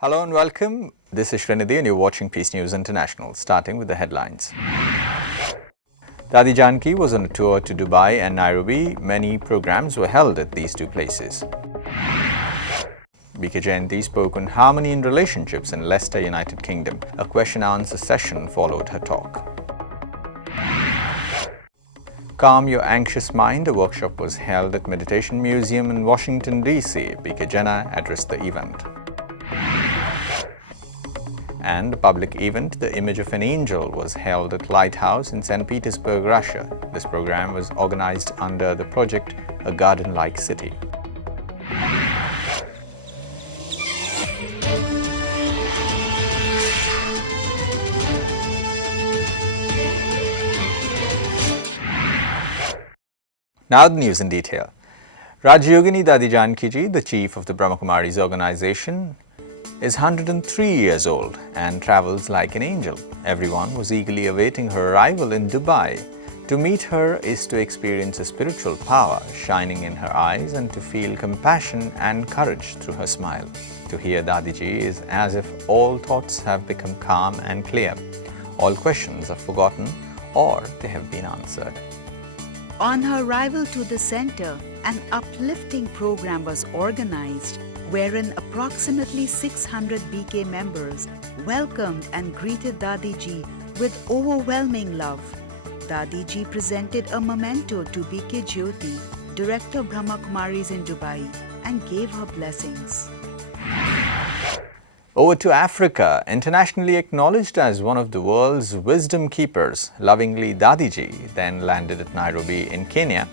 Hello and welcome. This is Srinidhi and you're watching Peace News International, starting with the headlines. Dadi Janki was on a tour to Dubai and Nairobi. Many programs were held at these two places. B.K. Jayanti spoke on harmony in relationships in Leicester, United Kingdom. A question-answer session followed her talk. Calm Your Anxious Mind, a workshop was held at Meditation Museum in Washington, D.C. B.K. Jana addressed the event. And a public event, The Image of an Angel, was held at Lighthouse in St. Petersburg, Russia. This program was organized under the project A Garden-like City. Now the news in detail. Rajyogini Dadi Janki Ji, the chief of the Brahma Kumaris organization, is 103 years old and travels like an angel. Everyone was eagerly awaiting her arrival in Dubai. To meet her is to experience a spiritual power shining in her eyes and to feel compassion and courage through her smile. To hear Dadiji is as if all thoughts have become calm and clear. All questions are forgotten or they have been answered. On her arrival to the center, an uplifting program was organized wherein approximately 600 BK members welcomed and greeted Dadiji with overwhelming love. Dadiji presented a memento to BK Jyoti, Director Brahma Kumaris in Dubai, and gave her blessings. Over to Africa. Internationally acknowledged as one of the world's wisdom keepers, lovingly Dadiji then landed at Nairobi in Kenya,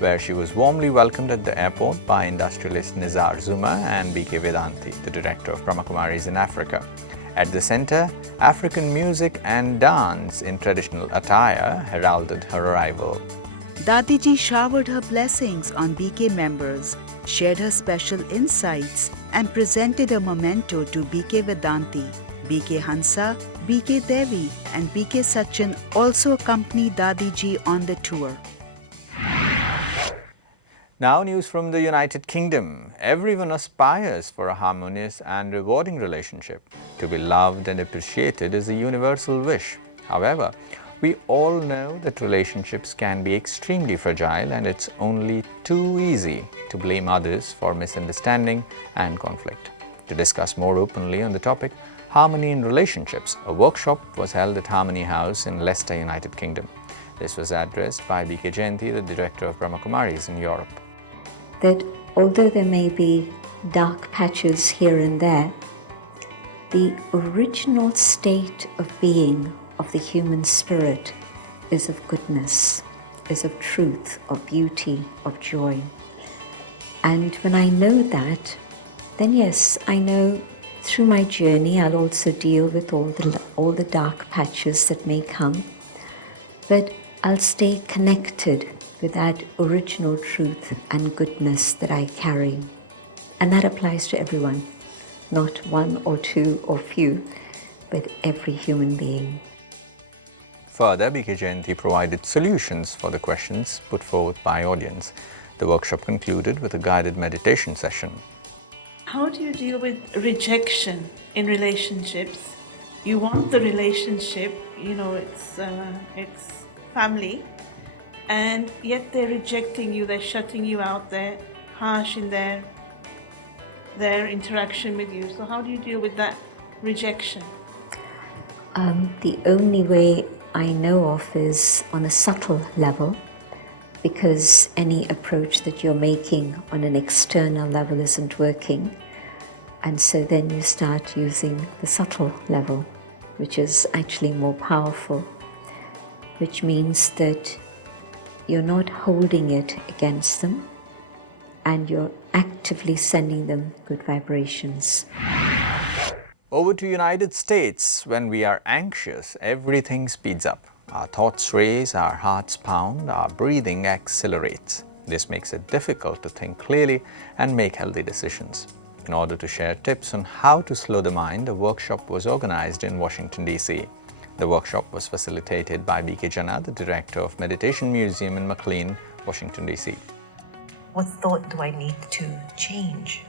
where she was warmly welcomed at the airport by industrialist Nizar Zuma and BK Vedanti, the director of Brahma Kumaris in Africa. At the center, African music and dance in traditional attire heralded her arrival. Dadiji showered her blessings on BK members, shared her special insights, and presented a memento to BK Vedanti. BK Hansa, BK Devi, and BK Sachin also accompanied Dadiji on the tour. Now news from the United Kingdom. Everyone aspires for a harmonious and rewarding relationship. To be loved and appreciated is a universal wish. However, we all know that relationships can be extremely fragile and it's only too easy to blame others for misunderstanding and conflict. To discuss more openly on the topic, Harmony in Relationships, a workshop was held at Harmony House in Leicester, United Kingdom. This was addressed by B.K. Jayanti, the director of Brahma Kumaris in Europe. That although there may be dark patches here and there, the original state of being of the human spirit is of goodness, is of truth, of beauty, of joy. And when I know that, then yes, I know through my journey I'll also deal with all the dark patches that may come, but I'll stay connected with that original truth and goodness that I carry. And that applies to everyone, not one or two or few, but every human being. Further, B.K. Jayanti provided solutions for the questions put forth by audience. The workshop concluded with a guided meditation session. How do you deal with rejection in relationships? You want the relationship, it's family, and yet they're rejecting you, they're shutting you out, they're harsh in their interaction with you. So how do you deal with that rejection? The only way I know of is on a subtle level, because any approach that you're making on an external level isn't working. And so then you start using the subtle level, which is actually more powerful, which means that you're not holding it against them and you're actively sending them good vibrations. Over to United States. When we are anxious, everything speeds up. Our thoughts race, our hearts pound, our breathing accelerates. This makes it difficult to think clearly and make healthy decisions. In order to share tips on how to slow the mind, a workshop was organized in Washington, D.C. The workshop was facilitated by B.K. Jana, the director of Meditation Museum in McLean, Washington, D.C. What thought do I need to change?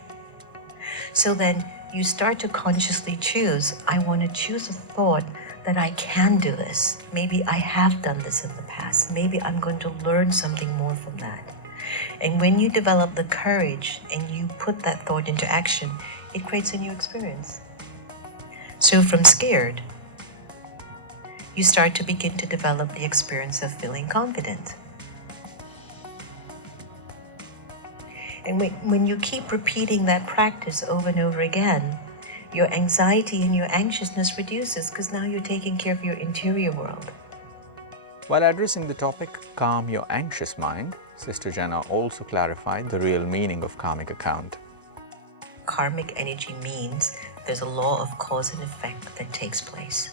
So then you start to consciously choose, I want to choose a thought that I can do this. Maybe I have done this in the past. Maybe I'm going to learn something more from that. And when you develop the courage and you put that thought into action, it creates a new experience. So from scared, you start to begin to develop the experience of feeling confident. And when you keep repeating that practice over and over again, your anxiety and your anxiousness reduces because now you're taking care of your interior world. While addressing the topic, Calm Your Anxious Mind, Sister Jenna also clarified the real meaning of karmic account. Karmic energy means there's a law of cause and effect that takes place.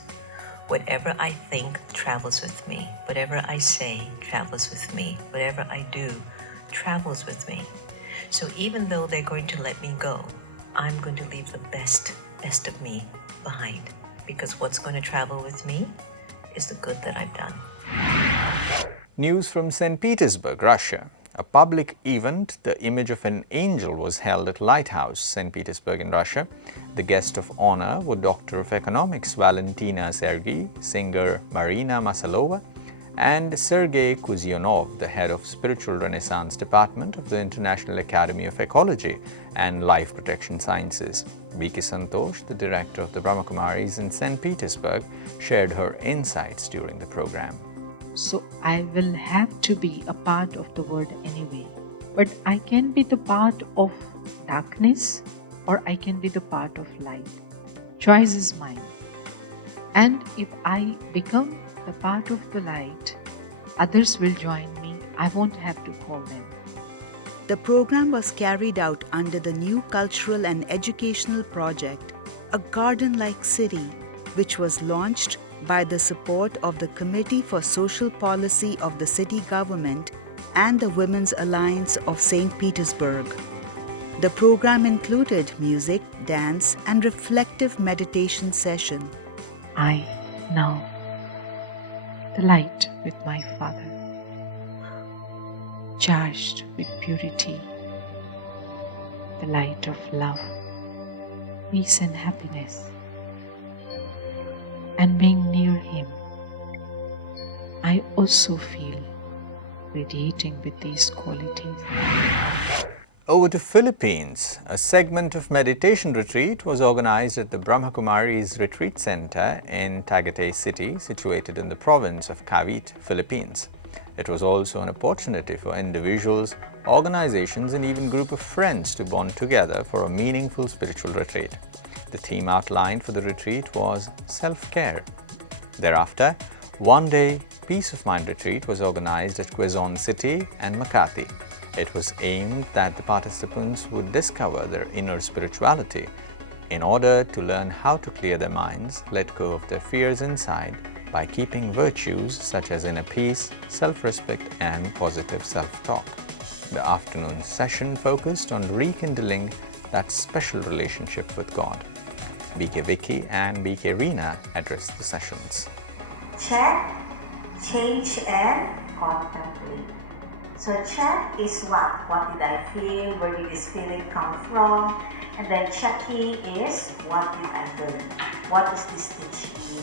Whatever I think travels with me. Whatever I say travels with me. Whatever I do travels with me. So even though they're going to let me go, I'm going to leave the best of me behind. Because what's going to travel with me is the good that I've done. News from St. Petersburg, Russia. A public event, the image of an angel, was held at Lighthouse, St. Petersburg in Russia. The guest of honor were Doctor of Economics Valentina Sergei, singer Marina Masalova, and Sergei Kuzyanov, the head of Spiritual Renaissance Department of the International Academy of Ecology and Life Protection Sciences. Viki Santosh, the director of the Brahmakumaris in St. Petersburg, shared her insights during the program. So I will have to be a part of the world anyway. But I can be the part of darkness or I can be the part of light. Choice is mine. And if I become the part of the light, others will join me. I won't have to call them. The program was carried out under the new cultural and educational project, A Garden-like City, which was launched by the support of the Committee for Social Policy of the city government and the Women's Alliance of St. Petersburg. The program included music, dance, and reflective meditation session. I know the light with my Father, charged with purity, the light of love, peace and happiness. And being near Him, I also feel radiating with these qualities. Over to Philippines. A segment of meditation retreat was organized at the Brahma Kumaris Retreat Center in Tagaytay City, situated in the province of Cavite, Philippines. It was also an opportunity for individuals, organizations, and even group of friends to bond together for a meaningful spiritual retreat. The theme outlined for the retreat was self-care. Thereafter, one-day Peace of Mind retreat was organized at Quezon City and Makati. It was aimed that the participants would discover their inner spirituality in order to learn how to clear their minds, let go of their fears inside by keeping virtues such as inner peace, self-respect, and positive self-talk. The afternoon session focused on rekindling that special relationship with God. BK Vicky and BK Reena addressed the sessions. Check, change, and contemplate. So check is what? What did I feel? Where did this feeling come from? And then checking is what did I learn? What does this teach me?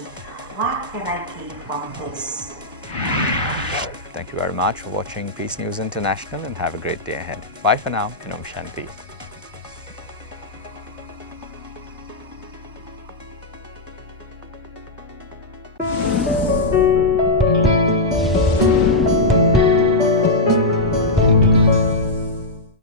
What can I gain from this? Thank you very much for watching Peace News International and have a great day ahead. Bye for now and Om Shanti.